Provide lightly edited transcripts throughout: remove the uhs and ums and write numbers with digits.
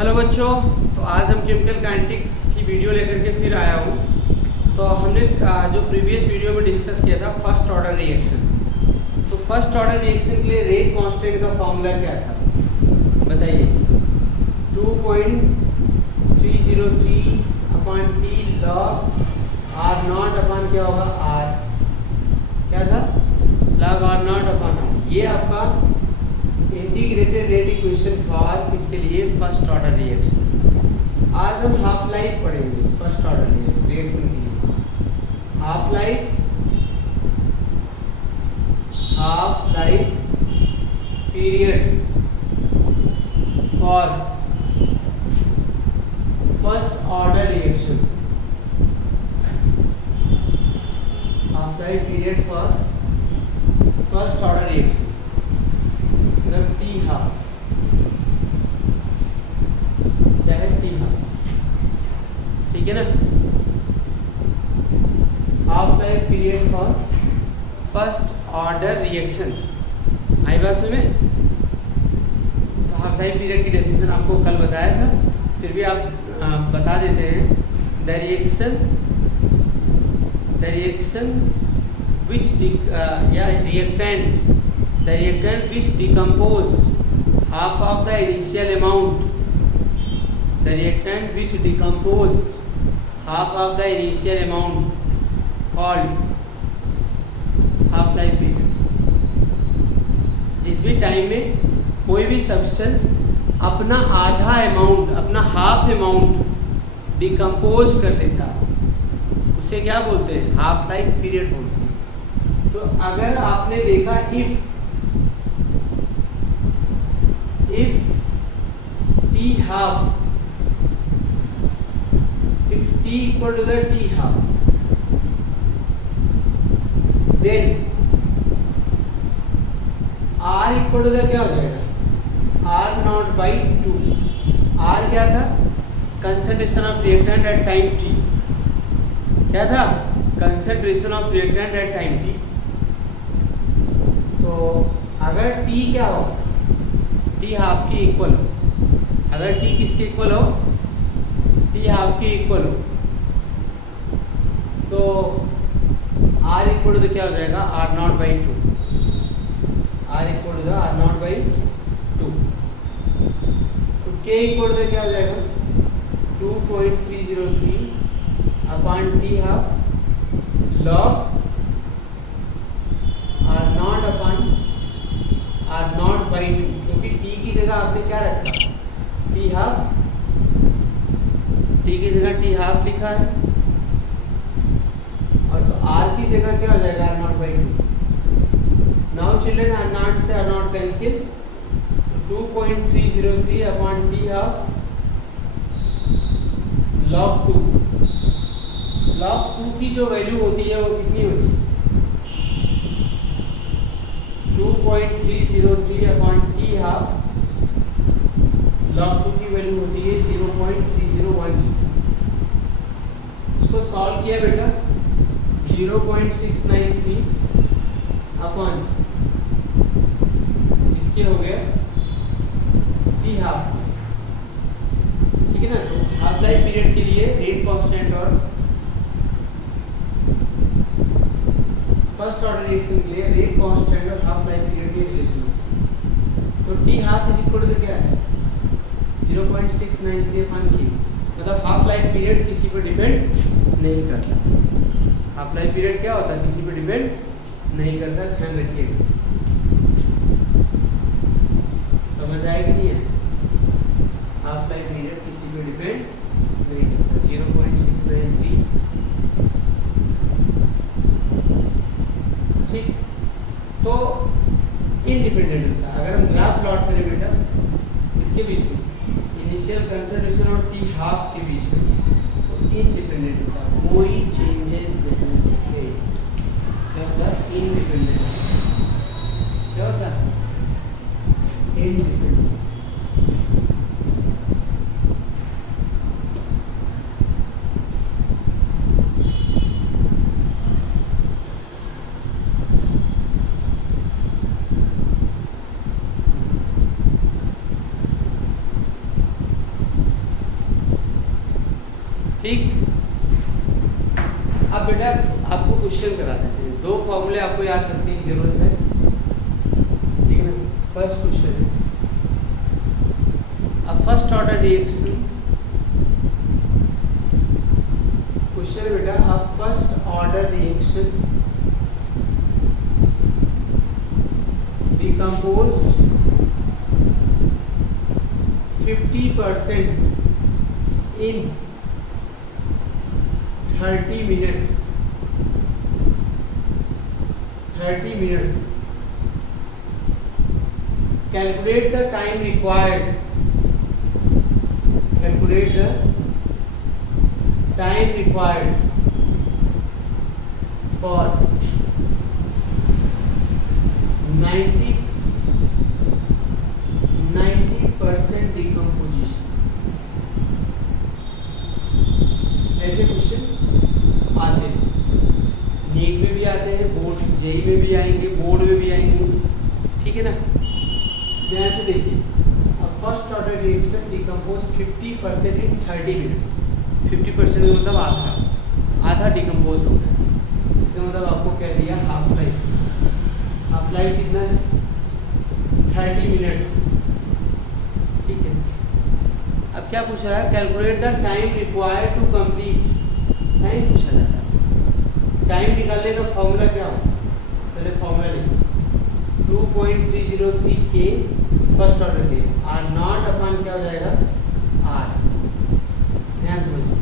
Hello बच्चों, तो आज हम केमिकल काइनेटिक्स की वीडियो लेकर के फिर आया हूँ। तो हमने जो प्रीवियस वीडियो में डिस्कस किया था फर्स्ट ऑर्डर रिएक्शन। तो फर्स्ट ऑर्डर रिएक्शन के लिए रेट कांस्टेंट का फॉर्मूला क्या था बताइए। 2.303 upon T log R naught upon क्या होगा आर, क्या था log R naught upon R. ये आपका इंटीग्रेटेड रेट इक्वेशन फॉर इसके लिए फर्स्ट ऑर्डर रिएक्शन। आज हम हाफ लाइफ पढ़ेंगे फर्स्ट ऑर्डर रिएक्शन के लिए। Half life period for first order reaction. Half life period for first order reaction मतलब टी हाफ। क्या है टी हाफ, ठीक है ना। Half life period for first order reaction I बात में। तो हाफ लाइफ पीरियड की डेफिनेशन आपको कल बताया था, फिर भी आप बता देते हैं। द रिएक्शन विच या reactant, the reactant which decomposed half of the initial amount, the reactant which decomposed half of the initial amount called half life period। जिस भी टाइम में कोई भी सब्सटेंस अपना आधा अमाउंट, अपना हाफ अमाउंट डिकम्पोज कर देता, उसे क्या बोलते हैं हाफ लाइफ पीरियड बोलते हैं। तो अगर आपने देखा if t half, if t equal to the t half, then r equal to the क्या हो जाएगा r नॉट बाई 2। r क्या था concentration of reactant at time t, क्या था concentration of reactant at time t। तो अगर t क्या हो टी हाफ की इक्वल हो, अगर टी किसके इक्वल हो टी हाफ की इक्वल हो, तो आर इक्वल टू क्या हो जाएगा R naught by 2। R equal to R naught by 2। तो के इक्वल टू क्या हो जाएगा 2.303 upon T half log R naught upon R naught by 2, क्योंकि टी की जगह आपने क्या रखा टी हाफ, टी की जगह टी हाफ लिखा है, और तो आर की जगह क्या हो जाएगा R naught by 2। Now children R naught से R naught cancel, 2.303 upon T half log 2। Log 2 की जो वैल्यू होती है वो कितनी होती है 2.303 अपॉन टी हाफ लॉग 2 की वैल्यू होती है 0.3010। इसको सॉल्व किया बेटा 0.693 अपॉन इसके हो गया टी हाफ, ठीक है ना। तो हाफ लाइफ पीरियड के लिए रेट कांस्टेंट और फर्स्ट ऑर्डर रिएक्शन के लिए रेट कांस्टेंट और हाफ लाइफ पीरियड के रिलेशन होती है। तो T half is equal to क्या है 0.693 अपॉन के, मतलब हाफ लाइफ पीरियड किसी पर डिपेंड नहीं करता। हाफ लाइफ पीरियड क्या होता है किसी पर डिपेंड नहीं करता, ध्यान रखिएगा। समझ आया कि नहीं है, हाफ लाइफ पीरियड किसी पर डिपेंड नहीं करता। 0.693 ठीक, तो इंडिपेंडेंट होता है। अगर हम ग्राफ प्लॉट करें बेटा इसके बीच में इनिशियल कंसंट्रेशन और टी हाफ के बीच में, तो इंडिपेंडेंट होता है, कोई चेंजेस नहीं होते। क्या होता है इंडिपेंडेंट, क्या होता है इंडिपेंडेंट। ठीक। अब बेटा आपको क्वेश्चन करा देते हैं। दो फॉर्मूले आपको याद रखने की जरूरत है, ठीक है ना। फर्स्ट क्वेश्चन है a first order reactions. Question बेटा a first order reaction decomposed 50% in 30 minutes. Calculate the time required. Calculate the time required for 90% decomposition. ऐसे क्वेश्चन आते हैं, नीट में भी आते हैं, बोर्ड जेई में भी आएंगे, बोर्ड में भी आएंगे, ठीक है ना। ध्यान से देखिए, अब फर्स्ट ऑर्डर रिएक्शन डिकम्पोज 50% इन 30 मिनट। 50% का मतलब आधा डिकम्पोज हो गया। इसका मतलब आपको क्या दिया, हाफ लाइफ। हाफ लाइफ कितना है, 30 मिनट्स, ठीक है। अब क्या पूछ रहा है, calculate the time required to complete. Time पूछा जाता है। टाइम निकालने का फॉर्मूला क्या हो, पहले फॉर्मूला लिखो। 2.303 के फर्स्ट ऑर्डर के आर नॉट अपॉन क्या हो जाएगा, आर। ध्यान समझिए,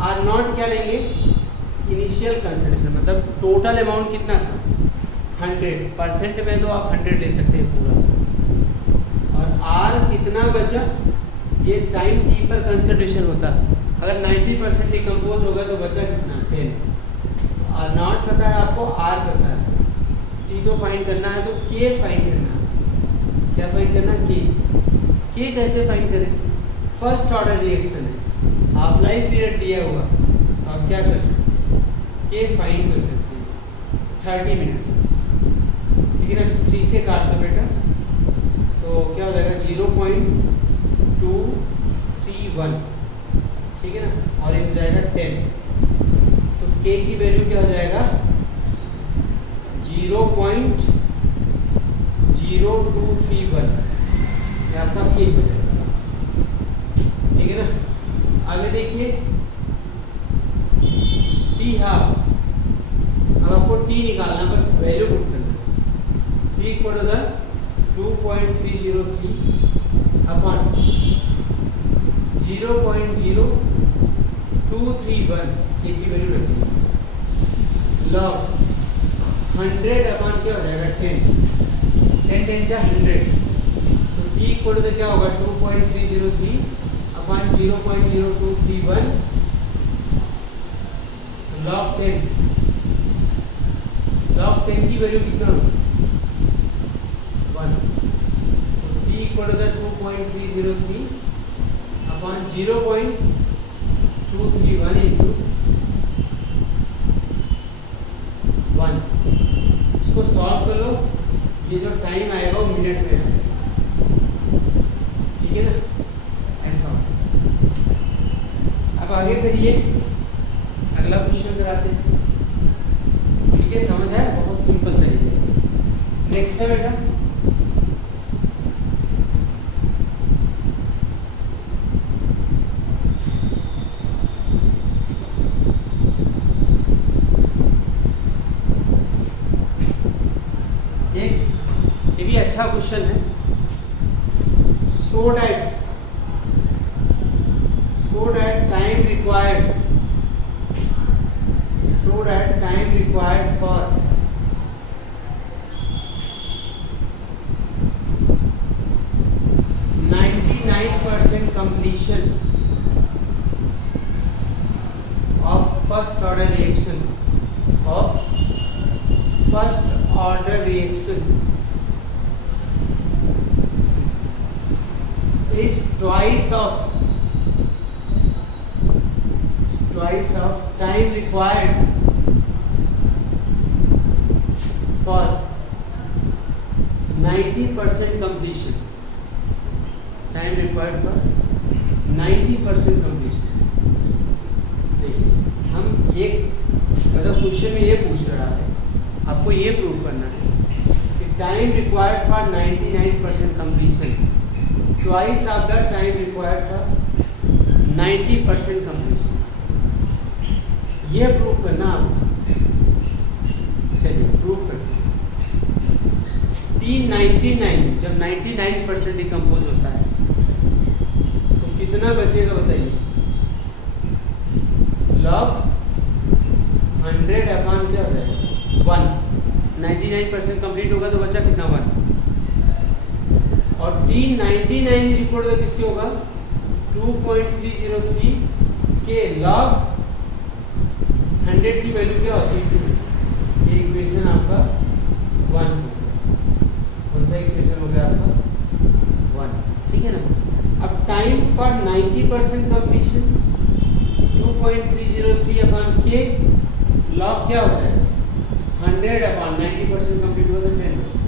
आर नॉट क्या लेंगे, इनिशियल कंसिडरेशन, मतलब टोटल अमाउंट कितना था 100%। में तो आप 100 ले सकते हैं पूरा। और आर कितना बचा, ये टाइम टी पर कंसिडरेशन होता है। अगर 90% डिकम्पोज होगा तो बचा कितना, 10। आर नॉट पता है आपको, आर पता है, टी तो फाइंड करना है, तो के फाइंड करना है। क्या फाइंड करना, के। के कैसे फाइंड करें, फर्स्ट ऑर्डर रिएक्शन है, हाफ लाइफ पीरियड दिया हुआ, आप क्या कर सकते हैं, के फाइंड कर सकते हैं 30 मिनट्स, ठीक है ना। 3 से काट दो बेटा, तो क्या हो जाएगा 0.231, ठीक है ना। और एक हो जाएगा 10, तो के की वैल्यू क्या हो जाएगा 0.0231, ये आपका के हो जाएगा, ठीक है ना। आगे देखिए टी हाफ। अब आपको टी निकालना, बस वैल्यू पुट करना। टी इक्वल टू 2.303 अपॉन 0.0231, के की वैल्यू रखनी है, लॉग 100 अपॉन क्या हो जाएगा 10 10 जा 100। तो टी इक्वल टू क्या होगा 2.303 अपॉन 0.0231 लॉग 10। लॉग 10 की वैल्यू कितना होगा 1। तो T equal to 2.303 upon 0.231 into 1। इसको सॉल्व कर लो, ये जो टाइम आएगा वो मिनट में आएगा, ठीक है ना। ऐसा होता है। अब आगे करिए, अगला क्वेश्चन कराते हैं, ठीक है। समझ आया, बहुत सिंपल तरीके से। नेक्स्ट है बेटा अच्छा क्वेश्चन है। So that time required for 99% completion of first order reaction is twice of time required for 90% completion. Time required for 90% completion. हम एक मतलब क्वेश्चन में ये पूछ रहा है, आपको ये प्रूव करना है कि time required for 99% completion twice of the time required for 90% completion, ये प्रूव करना आपको। चलिए प्रूव करते हैं। T99 जब 99% डिकम्पोज होता है तो कितना बचेगा बताइए? लॉग 100 अपॉन क्या हो जाएगा? 1। 99% कंप्लीट होगा तो बचा कितना? 1। और T99 इज इक्वल टू किसके होगा? 2.303 के लॉग 100 की वैल्यू क्या होती है? 2। ये इक्वेशन आपका 1 हो गया। कौन सा इक्वेशन हो गया आपका? 1। ठीक है ना। अब टाइम फॉर 90% कंप्लीशन 2.303 अपॉन के लॉग क्या हो जाएगा? 100 अपॉन 90% कंप्लीट हुआ तो 10%।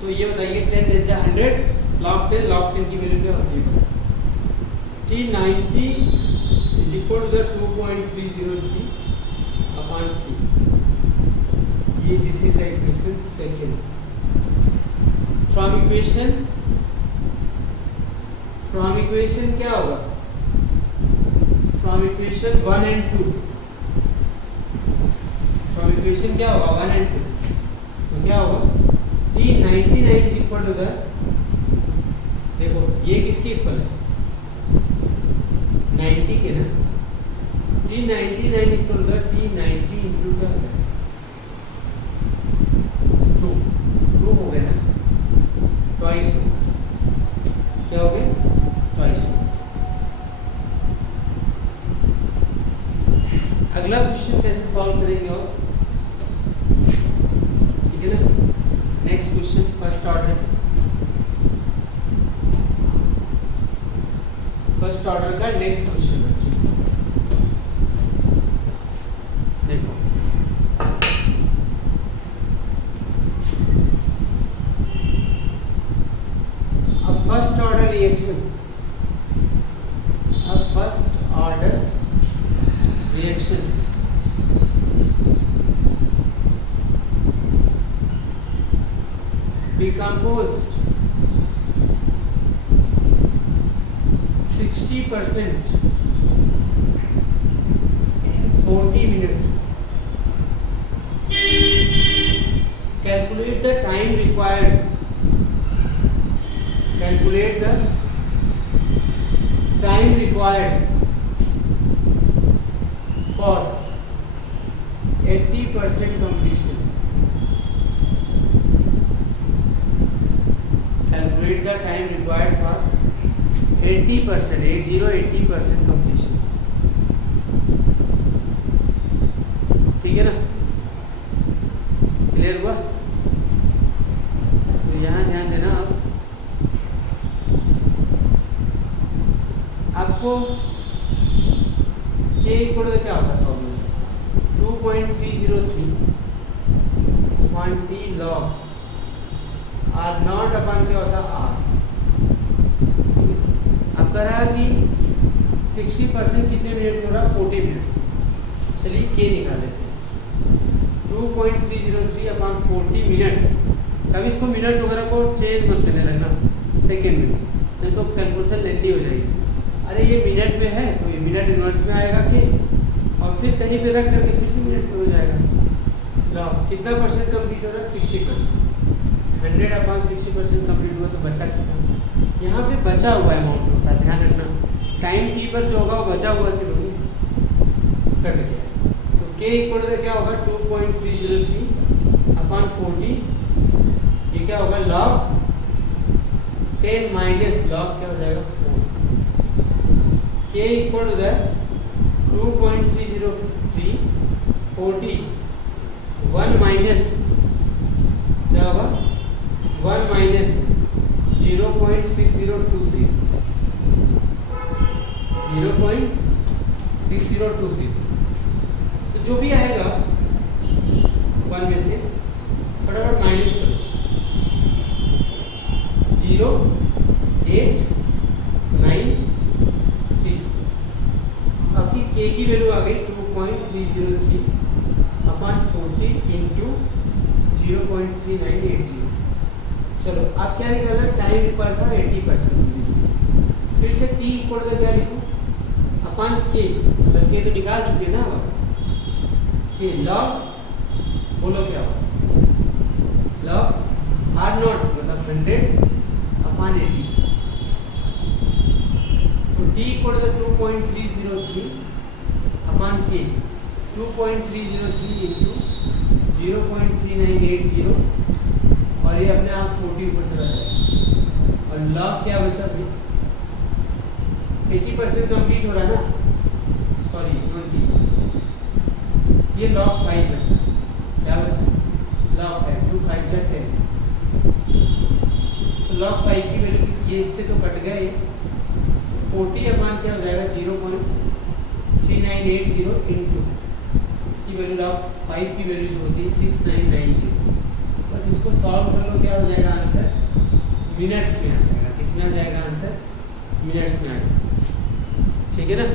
तो ये बताइए 10 डेल्टा 100 लॉग 10 की वैल्यू क्या होती है? T90 is equal to the 2.303 upon T. ये this is the equation second. From equation क्या होगा? From equation 1 and 2. From equation क्या होगा? 1 and 2. तो क्या होगा? T99 is equal to the, देखो ये किसके इक्वल है? 90 के ना। T99 is equal to the T90 into क्या है? 2 हो गया ना? ट्वाइस हो। क्या हो गया? ट्वाइस हो। अगला क्वेश्चन कैसे सॉल्व करेंगे और? ठीक है ना। नेक्स्ट क्वेश्चन फर्स्ट ऑर्डर का नेक्स्ट क्वेश्चन बच्चे देखो। अब first order reaction decomposed 60% in 40 minutes. Calculate the time required. Calculate the time required for 80% completion. Calculate the time required for 80% completion. ठीक है ना? क्लियर हुआ? तो यहाँ ध्यान देना आप। आपको K इक्वल टू क्या होता है formula? 2.303 T log R naught upon क्या होता है R। अब कह रहा है कि 60% कितने मिनट में हो रहा? 40 मिनट्स। चलिए K निकाल लेते हैं। 2.303 अपॉन 40 मिनट्स। तब इसको मिनट वगैरह को चेंज मत करने लगना सेकेंड में, नहीं तो कैलकुलेशन लेंदी हो जाएगी। अरे ये मिनट में है तो ये मिनट इनवर्स में आएगा K, और फिर कहीं पे रख करके फिर से मिनट में हो जाएगा। लो कितना परसेंट कंप्लीट हो रहा है? 60%। 100 अपॉन 60% कंप्लीट हुआ तो बचा कितना? यहाँ पे बचा हुआ अमाउंट होता है, ध्यान रखना। टाइम कीपर जो होगा वो बचा हुआ कि नहीं कट गया। तो K इक्वल टू क्या होगा? 2.303 अपॉन 40। ये क्या होगा? लॉग 10 माइनस लॉग क्या हो जाएगा? 4। K इक्वल टू 2.303 40 1 माइनस क्या होगा? 1 माइनस 0.6020 0.6020। तो जो भी आएगा 1 में से फटाफट माइनस करो। 0.893। आपकी K की वैल्यू आ गई 2.303 अपॉन 40 इंटू 0.3980। चलो अब क्या निकालना, टाइम रिक्वायर्ड फॉर 80%। फिर से टी इक्वल टू क्या लिखूं, अपॉन के, मतलब के तो निकाल चुके ना अब, के लॉग, बोलो क्या होगा, लॉग आर नॉट मतलब 100 अपॉन 80। तो टी इक्वल टू 2.303 अपॉन के, 2.303 इंटू 0.3980 और ये अपने आप 40 ऊपर चला जाएगा। और लॉग क्या बचा भाई, 80% कंप्लीट हो रहा ना, सॉरी 20, ये log 5 बचा, क्या बचा, log 5, 2 5 जा 10। तो log 5 की वैल्यू ये इससे तो कट गया ये, 40 अपॉन क्या हो जाएगा 0.3980 इंटू इसकी वैल्यू log 5 की वैल्यू जो होती है 6990। बस इसको सॉल्व कर लो, क्या हो जाएगा आंसर, मिनट्स में आ जाएगा। किसमें आ जाएगा आंसर, मिनट्स में आ जाएगा। ठीक है ना,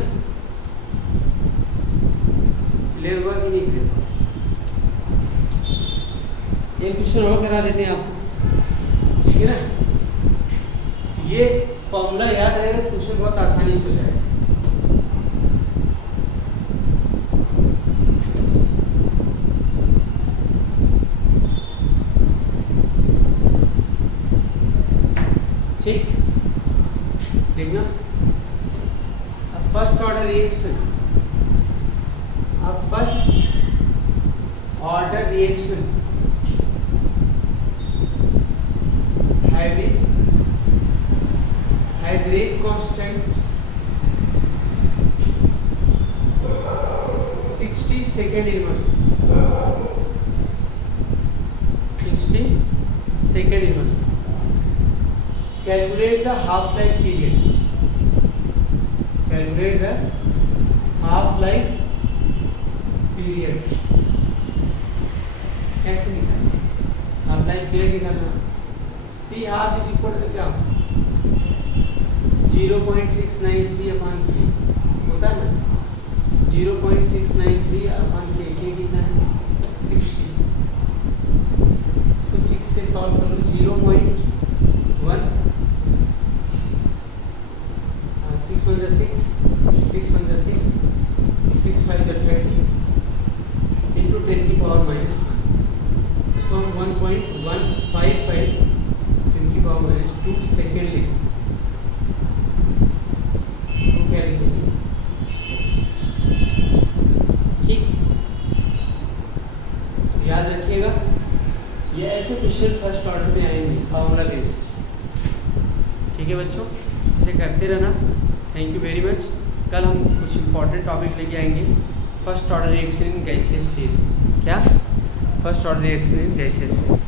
क्लियर हुआ कि नहीं क्लियर हुआ? एक क्वेश्चन और करा देते हैं आपको, ठीक है ना। ये फॉर्मूला याद रहेगा, क्वेश्चन बहुत आसानी से हो जाएगा। ठीक, देखना, first order reaction, first order reaction has rate constant 60 second inverse, 60 second inverse. Calculate the half life period. Calculate the half life period. कैसे निकालना, हाफ लाइफ पीरियड निकालना। T half is equal to क्या, 0.693 upon के होता है ना, 0.693 upon के कितना है 60। इसको 6 से सॉल्व कर लो, 0.1 6 1 6 6 1 6 6 5 30 इंटू 10 की पावर माइनस, इसको हम 1.155 10 की पावर माइनस 2 सेकेंड लिख सकते। तो क्या लिखोगे, ठीक, तो याद रखिएगा ये ऐसे क्वेश्चन फर्स्ट ऑर्डर में आएंगे फॉर्मूला बेस्ड। ठीक है बच्चों, इसे करते रहना। Thank you very much. कल हम कुछ इंपॉर्टेंट टॉपिक लेके आएंगे, first order reaction in gaseous phase. क्या, first order reaction in gaseous phase.